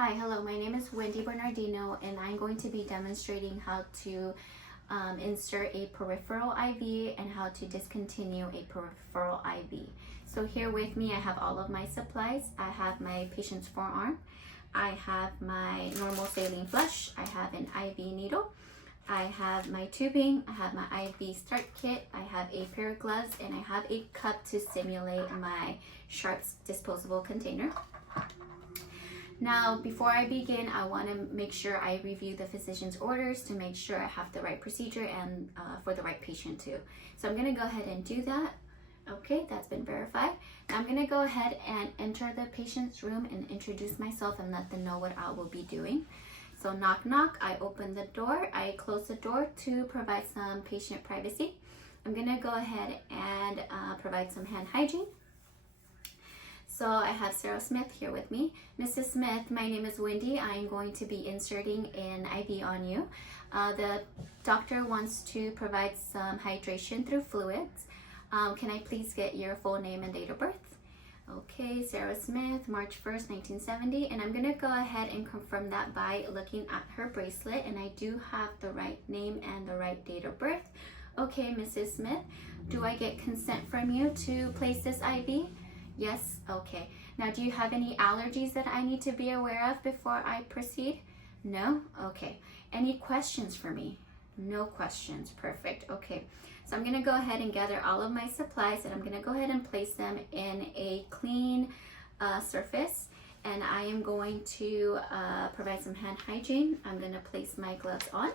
Hi, hello, my name is Wendy Bernardino and I'm going to be demonstrating how to insert a peripheral IV and how to discontinue a peripheral IV. So here with me I have all of my supplies. I have my patient's forearm, I have my normal saline flush, I have an IV needle, I have my tubing, I have my IV start kit, I have a pair of gloves, and I have a cup to simulate my Sharps disposable container. Now, before I begin, I want to make sure I review the physician's orders to make sure I have the right procedure and for the right patient too. So I'm going to go ahead and do that. Okay, that's been verified. Now I'm going to go ahead and enter the patient's room and introduce myself and let them know what I will be doing. So knock, knock, I open the door, I close the door to provide some patient privacy. I'm going to go ahead and provide some hand hygiene. So I have Sarah Smith here with me. Mrs. Smith, my name is Wendy. I'm going to be inserting an IV on you. The doctor wants to provide some hydration through fluids. Can I please get your full name and date of birth? Okay, Sarah Smith, March 1st, 1970. And I'm gonna go ahead and confirm that by looking at her bracelet. And I do have the right name and the right date of birth. Okay, Mrs. Smith, do I get consent from you to place this IV? Yes? Okay. Now, do you have any allergies that I need to be aware of before I proceed? No? Okay. Any questions for me? No questions. Perfect. Okay. So I'm going to go ahead and gather all of my supplies and I'm going to go ahead and place them in a clean surface. And I am going to provide some hand hygiene. I'm going to place my gloves on.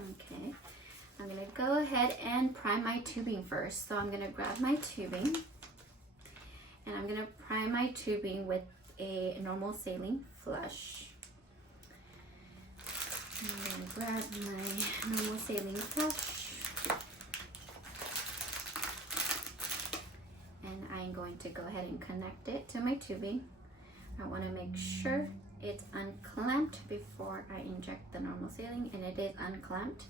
Okay. I'm going to go ahead and prime my tubing first. So I'm going to grab my tubing and I'm going to prime my tubing with a normal saline flush. I'm going to grab my normal saline flush and I'm going to go ahead and connect it to my tubing. I want to make sure it's unclamped before I inject the normal saline, and it is unclamped.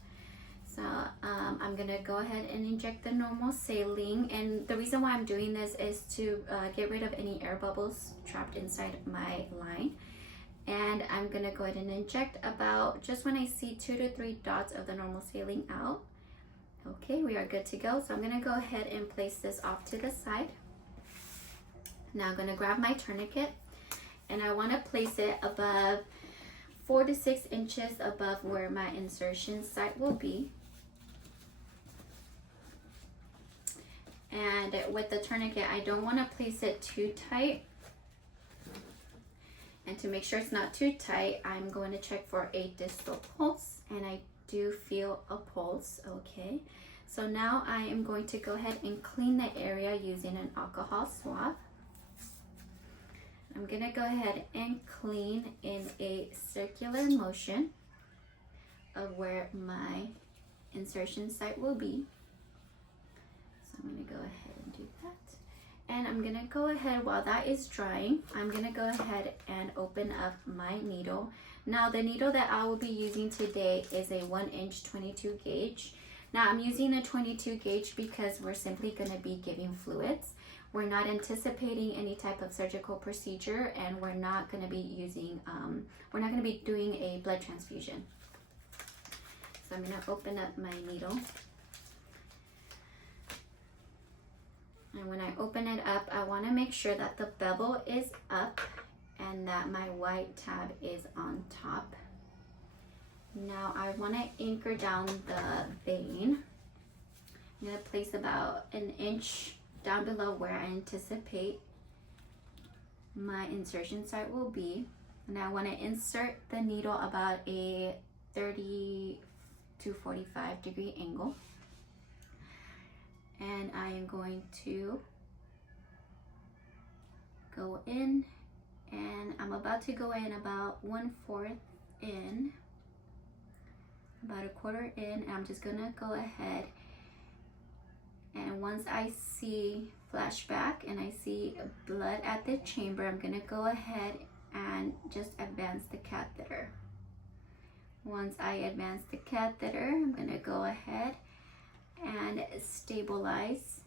So I'm gonna go ahead and inject the normal saline, and the reason why I'm doing this is to get rid of any air bubbles trapped inside my line. And I'm gonna go ahead and inject about just when I see 2 to 3 dots of the normal saline out. Okay, we are good to go. So I'm gonna go ahead and place this off to the side. Now I'm gonna grab my tourniquet and I wanna place it above 4 to 6 inches above where my insertion site will be. And with the tourniquet, I don't want to place it too tight. And to make sure it's not too tight, I'm going to check for a distal pulse. And I do feel a pulse, okay. So now I am going to go ahead and clean the area using an alcohol swab. I'm going to go ahead and clean in a circular motion of where my insertion site will be. So I'm going to go ahead and do that. And I'm going to go ahead, while that is drying, I'm going to go ahead and open up my needle. Now the needle that I will be using today is a 1-inch 22 gauge. Now I'm using a 22 gauge because we're simply going to be giving fluids. We're not anticipating any type of surgical procedure, and we're not going to be using, we're not going to be doing a blood transfusion. So I'm going to open up my needle. And when I open it up, I want to make sure that the bevel is up and that my white tab is on top. Now I want to anchor down the vein. I'm going to place about 1 inch down below where I anticipate my insertion site will be. And I want to insert the needle about a 30 to 45 degree angle. And I am going to go in, and I'm about to go in about 1/4 in, about 1/4 in, and I'm just gonna go ahead. And once I see flashback and I see blood at the chamber, I'm gonna go ahead and just advance the catheter. Once I advance the catheter, I'm gonna go ahead and stabilize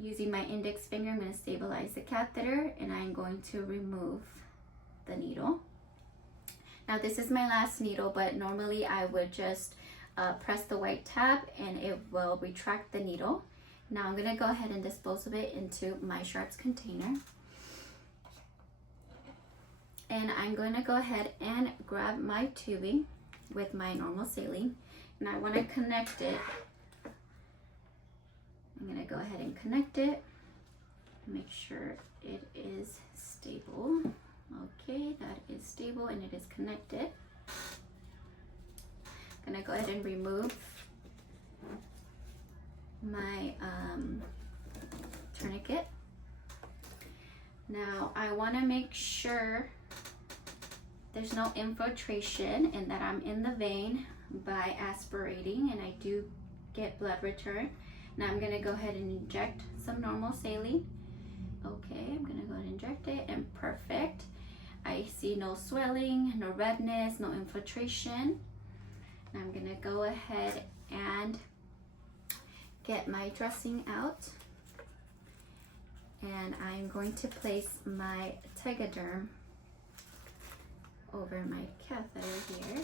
Using my index finger, I'm going to stabilize the catheter and I'm going to remove the needle. Now this is my last needle, but normally I would just press the white tab and it will retract the needle. Now I'm going to go ahead and dispose of it into my sharps container. And I'm going to go ahead and grab my tubing with my normal saline, and I want to connect it. I'm going to go ahead and connect it, make sure it is stable. Okay, that is stable and it is connected. I'm going to go ahead and remove my tourniquet. Now I want to make sure there's no infiltration and that I'm in the vein by aspirating, and I do get blood return. Now I'm going to go ahead and inject some normal saline. Okay, I'm going to go ahead and inject it, and perfect. I see no swelling, no redness, no infiltration. Now I'm going to go ahead and get my dressing out, and I'm going to place my Tegaderm over my catheter here.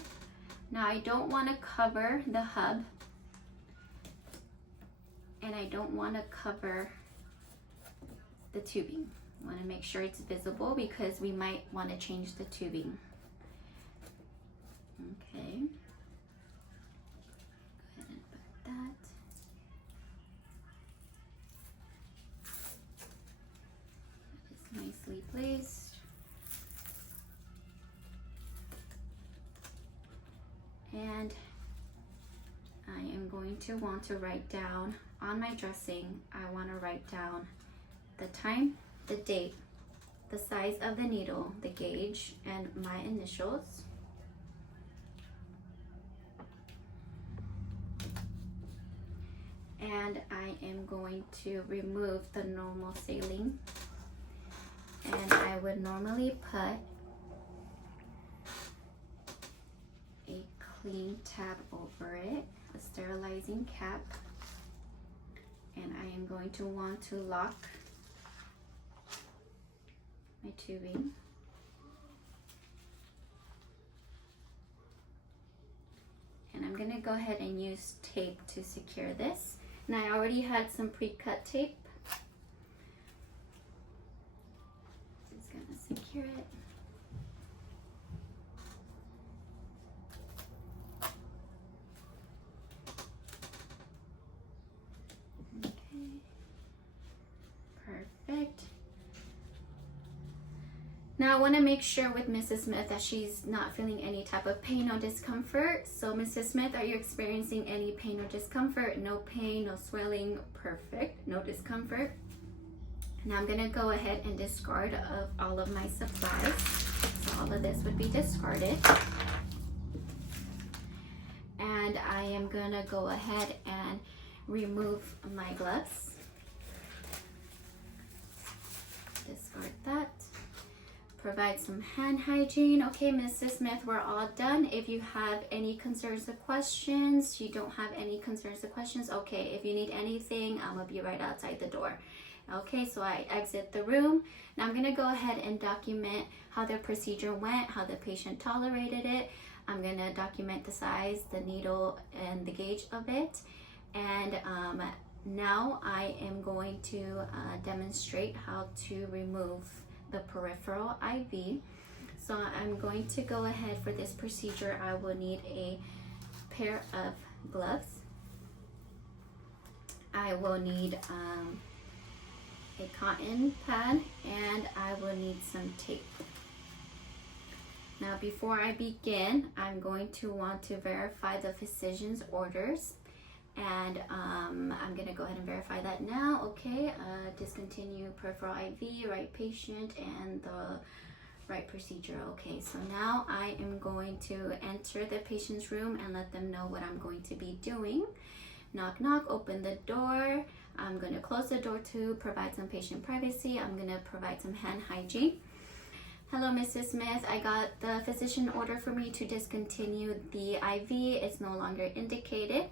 Now I don't want to cover the hub, and I don't want to cover the tubing. I want to make sure it's visible because we might want to change the tubing. Okay. Go ahead and put that. That is nicely placed. And I am going to want to write down on my dressing, I want to write down the time, the date, the size of the needle, the gauge, and my initials. And I am going to remove the normal saline. And I would normally put a clean tab over it, a sterilizing cap, and I am going to want to lock my tubing. And I'm going to go ahead and use tape to secure this. And I already had some pre-cut tape. Just going to secure it. Perfect. Now I want to make sure with Mrs. Smith that she's not feeling any type of pain or discomfort. So Mrs. Smith, are you experiencing any pain or discomfort? No pain, no swelling. Perfect. No discomfort. Now I'm going to go ahead and discard of all of my supplies. So all of this would be discarded. And I am going to go ahead and remove my gloves. Discard that. Provide some hand hygiene. Okay, Mrs. Smith, we're all done. If you have any concerns or questions, you don't have any concerns or questions, okay. If you need anything, I'm gonna be right outside the door. Okay, so I exit the room. Now I'm gonna go ahead and document how the procedure went, how the patient tolerated it. I'm gonna document the size, the needle, and the gauge of it. And now I am going to demonstrate how to remove the peripheral IV. So I'm going to go ahead for this procedure. I will need a pair of gloves. I will need a cotton pad, and I will need some tape. Now before I begin, I'm going to want to verify the physician's orders. And I'm going to go ahead and verify that now. Okay, discontinue peripheral IV, right patient, and the right procedure. Okay, so now I am going to enter the patient's room and let them know what I'm going to be doing. Knock, knock, open the door. I'm going to close the door to provide some patient privacy. I'm going to provide some hand hygiene. Hello, Mrs. Smith. I got the physician order for me to discontinue the IV. It's no longer indicated.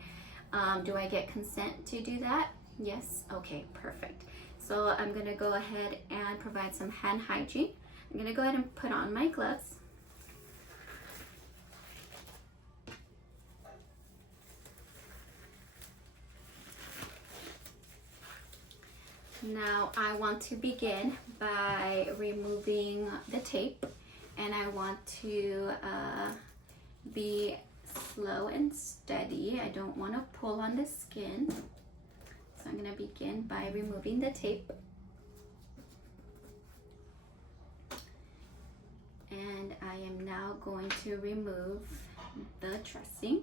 Do I get consent to do that? Yes? Okay, perfect. So I'm gonna go ahead and provide some hand hygiene. I'm gonna go ahead and put on my gloves. Now I want to begin by removing the tape, and I want to be slow and steady. I don't want to pull on the skin. So I'm going to begin by removing the tape. And I am now going to remove the dressing.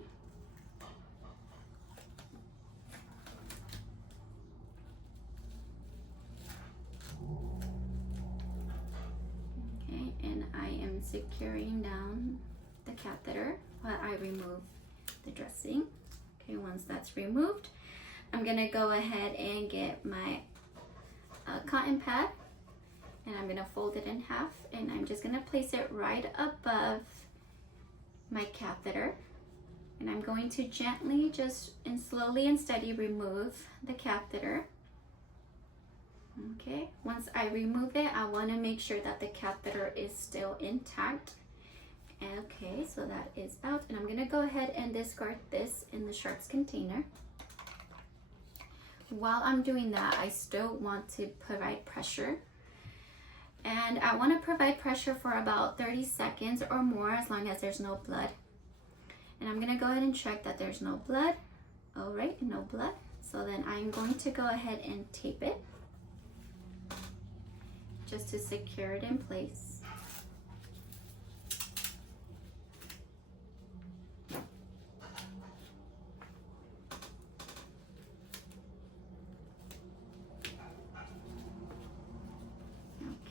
Okay, and I am securing down the catheter while I remove the dressing. Okay, once that's removed, I'm gonna go ahead and get my cotton pad, and I'm gonna fold it in half, and I'm just gonna place it right above my catheter, and I'm going to gently just and slowly and steady remove the catheter. Okay, once I remove it, I want to make sure that the catheter is still intact. Okay, so that is out, and I'm gonna go ahead and discard this in the sharps container. While I'm doing that, I still want to provide pressure, and I want to provide pressure for about 30 seconds or more, as long as there's no blood. And I'm gonna go ahead and check that there's no blood. All right, no blood. So then I'm going to go ahead and tape it just to secure it in place.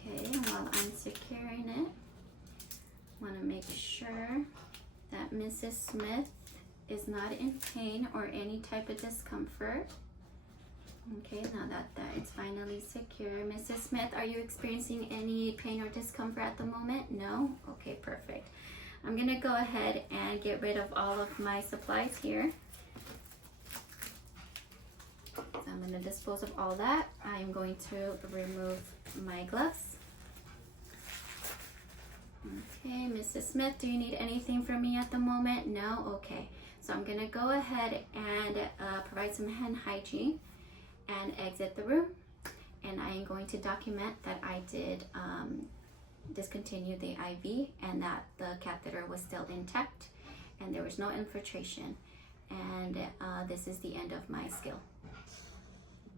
Okay, and while I'm securing it, I want to make sure that Mrs. Smith is not in pain or any type of discomfort. Okay, now that it's finally secure. Mrs. Smith, are you experiencing any pain or discomfort at the moment? No? Okay, perfect. I'm gonna go ahead and get rid of all of my supplies here. So I'm gonna dispose of all that. I am going to remove my gloves. Okay, Mrs. Smith, do you need anything from me at the moment? No? Okay. So I'm gonna go ahead and provide some hand hygiene and exit the room, and I am going to document that I did discontinue the IV and that the catheter was still intact and there was no infiltration, and this is the end of my skill.